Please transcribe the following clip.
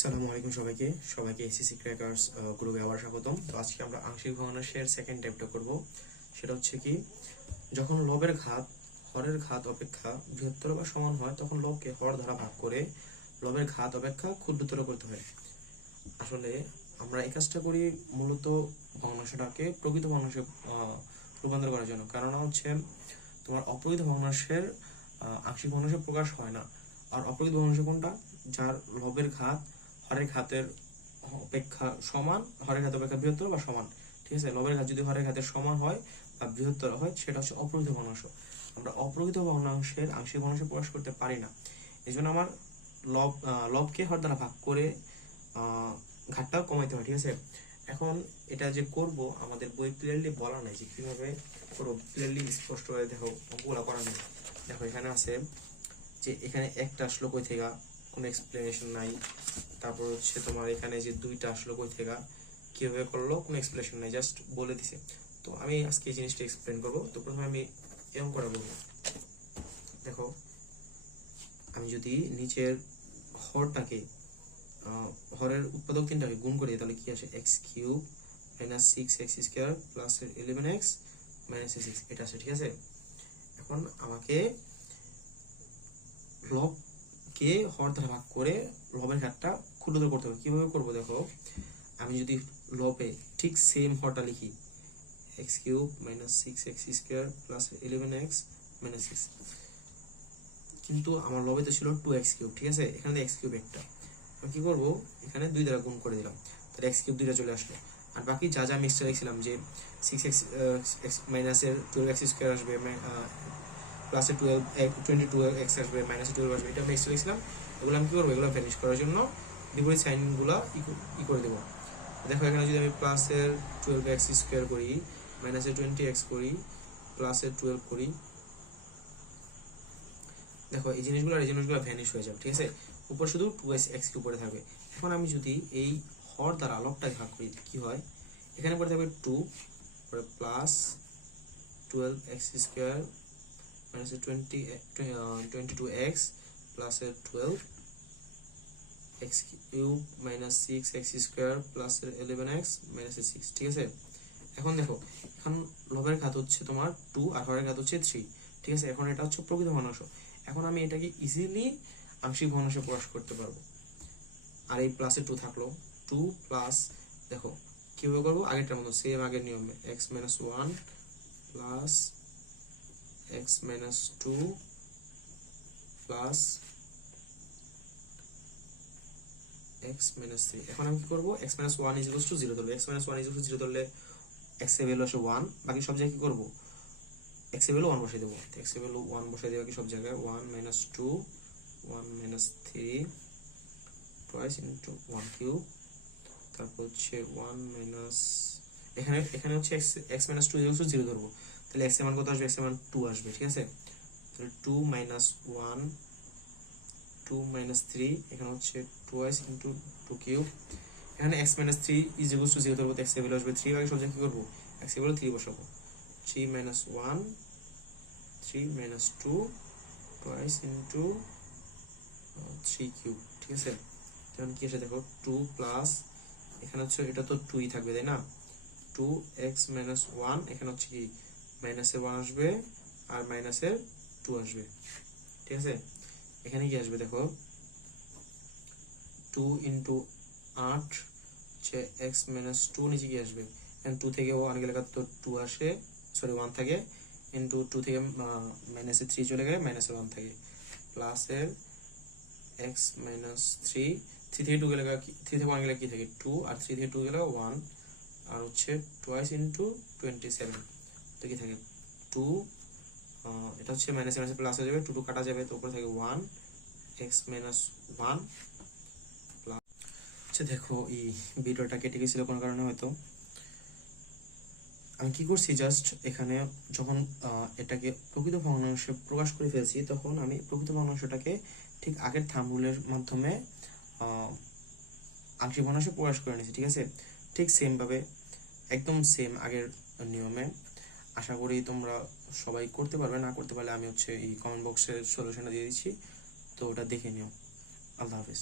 আসসালামু আলাইকুম সবাইকে এসএসসি ক্র্যাকার্স গ্রুপে আবার স্বাগতম। তো আজকে আমরা আংশিক ভগ্নাংশের সেকেন্ড টাইপটা করব। সেটা হচ্ছে কি, যখন লবের ঘাত হরের ঘাত অপেক্ষা বৃহত্তর বা সমান হয় তখন লবকে হর দ্বারা ভাগ করে লবের ঘাত অপেক্ষা ক্ষুদ্রতর করতে হয়। আসলে আমরা এই কাজটা করি মূলত ভগ্নাংশটাকে প্রকৃত ভগ্নাংশে রূপান্তর করার জন্য। কারণ হচ্ছে তোমার অপ্রকৃত ভগ্নাংশের আংশিক ভগ্নাংশে প্রকাশ হয় না। আর অপ্রকৃত ভগ্নাংশ কোনটা? যার লবের ঘাত হরের ঘাতের অপেক্ষা সমান, হরের ঘাত অপেক্ষা বৃহত্তর বা সমান। ঠিক আছে, লবের ঘাত যদি হরের ঘাতের সমান হয় বা বৃহত্তর হয় সেটা হচ্ছে অপ্রকৃত ভগ্নাংশ। আমরা অপ্রকৃত ভগ্নাংশের আংশিক ভগ্নাংশে প্রকাশ করতে পারি না। এই জন্য আমার লবকে হর দ্বারা ভাগ করে ঘাতটাও কমাইতে হয়। ঠিক আছে, এখন এটা যে করব আমাদের বই ক্লিয়ারলি বলা নাই যে কিভাবে করবো, ক্লিয়ারলি স্পষ্ট হয়ে দেখো অঙ্কগুলা করা নেই। দেখো এখানে আছে যে এখানে একটা আসলো কই থেকে, কোনো এক্সপ্লেনেশন নাই। তারপর হচ্ছে তোমার এখানে যে দুইটা আসলো কই থেকে, কিভাবে করলো কোনো এক্সপ্লেনেশন নাই, জাস্ট বলে দিছে। তো আমি আজকে এই জিনিসটা এক্সপ্লেন করবো। তো প্রথমে আমি এই অঙ্কটা বলবো। দেখো আমি যদি নিচের হরটাকে হরের উৎপাদক তিনটাকে গুণ করি তাহলে কি আসে? X cube minus 6x square plus 11x minus 6 এটা আসে। ঠিক আছে, এখন আমাকে লবকে হর দ্বারা ভাগ করে লবের ঘাতটা ক্ষুদ্রতর করতে হবে। কিভাবে করবো দেখো, আমি যদি লবে ঠিক সেম হরটা লিখি, x cube minus 6x square plus 11x minus 6, কিন্তু আমার লবে তো ছিল 2x কিউব। ঠিক আছে, এখানে এক্স কিউব একটা, আমি কি করবো এখানে 2 দ্বারা গুণ করে দিলাম, তাহলে এক্স কিউব 2টা চলে আসলো। আর বাকি যা যা মিক্সচার লিখছিলাম যে 6x মাইনাসের 12x স্কোয়ার আসবে, প্লাসে 22x আসবে, মাইনাসে 12 আসবে, এটা মিক্সচার লিখছিলাম। এগুলো আমি কি করবো, এগুলো ভ্যানিশ করার জন্য বিপরীত সাইনগুলো করে দেবো। দেখো এখানে যদি আমি প্লাসের 12x স্কোয়ার করি, মাইনাসের 20x করি, প্লাসের 12 করি, দেখো এই জিনিসগুলো ভ্যানিশ হয়ে যাবে। ঠিক আছে, উপর শুধু 2x উপরে থাকবে। এখন আমি যদি এই হর দ্বারা লবটাকে ভাগ করি কি হয়, এখানে পরে থাকবে 2 পরে plus 12x square minus 22x plus 12x cube minus 6x square plus 11x minus 6। ঠিক আছে, এখন দেখো এখন লবের ঘাত হচ্ছে তোমার 2 আর হরের ঘাত হচ্ছে 3। ঠিক আছে, এখন এটা হচ্ছে প্রকৃত ভগ্নাংশ। এখন আমি এটাকে ইজিলি আংশিক ভগ্নাংশে প্রকাশ করতে পারবো। আর এই প্লাসে 2 থাকলো, 2 প্লাস, দেখো কিভাবে করবো, আগেরটার মতো সেম আগের নিয়মে x minus 1 plus x minus 2 plus x minus 3। এখন আমি কি করবো, x minus 1 is equals to 0 ধরবো। x minus 1 is equals to 0 ধরলে x এর ভ্যালু আসে 1, বাকি সব জায়গায় কি করবো, x এর ভ্যালু 1 বসাই দেবো। x এর ভ্যালু 1 বসাই দেবো কি সব জায়গায়, 1 minus 2 1 minus 3 twice into 1 cube, তারপর হচ্ছে 1 মাইনাস, এখানে হচ্ছে x মাইনাস 2 ইজ 0 ধরবো, তাহলে x এর মান কত আসবে, x এর মান 2 আসবে। ঠিক আছে, তাহলে 2 মাইনাস 1 2 মাইনাস 3, এখানে হচ্ছে twice into 2 কিউব, এখানে x minus 3 is equals to 0 ধরবো, তো x এর ভ্যালু আসবে 3, বাকি সব জায়গায় কি করবো, x এর ভ্যালু 3 বসাবো। 3 minus 1 3 minus 2 twice into 3 cube. ঠিক আছে, তখন কি আসে দেখো 2 প্লাস, এখানে হচ্ছে এটা তো 2ই থাকবে তাই না, 2x মাইনাস 1, এখানে হচ্ছে কি মাইনাসের 1 আসবে আর মাইনাসের 2 আসবে। ঠিক আছে, এখানে কি আসবে দেখো 2 ইন্টু 8 হচ্ছে x মাইনাস 2, নিচে কি আসবে, এখানে 2 থেকে 1 গেলে তো 2 আসে, সরি 1 থাকে, ইন্টু 2 থেকে মাইনাসের 3 চলে গেলে মাইনাসের 1 থাকে, প্লাসের x মাইনাস 3 3 থেকে 2 গেলে 3 থেকে 1 গেলে কি থাকে 2, আর 3 থেকে 2 গেলে 1, আর হচ্ছে টুয়াইস ইন্টু 27, তো কি থাকে 2, এটা হচ্ছে মাইনাস মাইনাস প্লাস হয়ে যাবে, 2 2 কাটা যাবে, তো উপরে থাকে 1 x মাইনাস 1 প্লাস। আচ্ছা দেখো এই ভিডিওটা কেটে গেছিল কোনো কারণে, হয়তো আমি কি করছি, জাস্ট এখানে যখন এটাকে প্রকৃত ভগ্নাংশে প্রকাশ করে ফেলছি তখন আমি প্রকৃত ভগ্নাংশটাকে ঠিক আগের থাম্বনেলের মাধ্যমে আংশিক ভগ্নাংশে প্রকাশ করে নিয়েছি। ঠিক আছে, ঠিক সেম ভাবে একদম সেম আগের নিয়মে। আশা করি তোমরা সবাই করতে পারবে, না করতে পারলে আমি হচ্ছে এই কমেন্ট বক্সে সলিউশনটা দিয়ে দিচ্ছি, তো ওটা দেখে নিও। আল্লাহ হাফেজ।